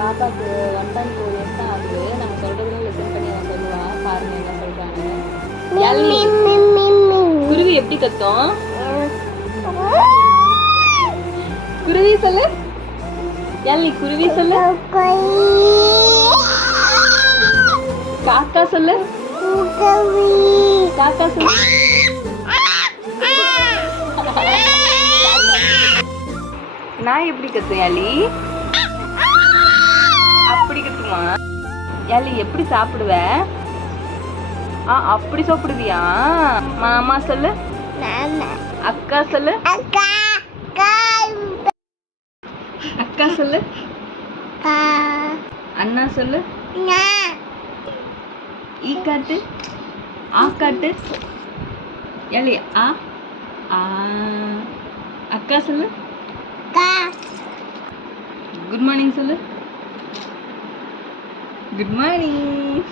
பாப்பாக்கு 1.4 இயர்ஸ் தான் ஆகுது. நம்ம சொல்றதெல்லாம் லிசன் பண்ணி அவன் சொல்லுவா. பாருங்க என்ன சொல்றாங்க. யாழினி, குருவி எப்படி கத்தும்? குருவி சொல்லு. யாழினி குருவி சொல்லு. காக்கா சொல்லு. காக்கா சொல்லு. நான் எப்படி கத்தும் யாழி? அப்படி கத்துமா? யாழி எப்படி சாப்பிடுவ? அப்படி சாப்பிடுவியா? மாமா சொல்லு. அக்கா சொல்லு. அக்கா சொல்லு. அண்ணா சொல்லு. ஈ காட்டு. ஆ காட்டு. யாழி ஆ. அக்கா சொல்லு. குட் மார்னிங் சொல்லு. Good morning.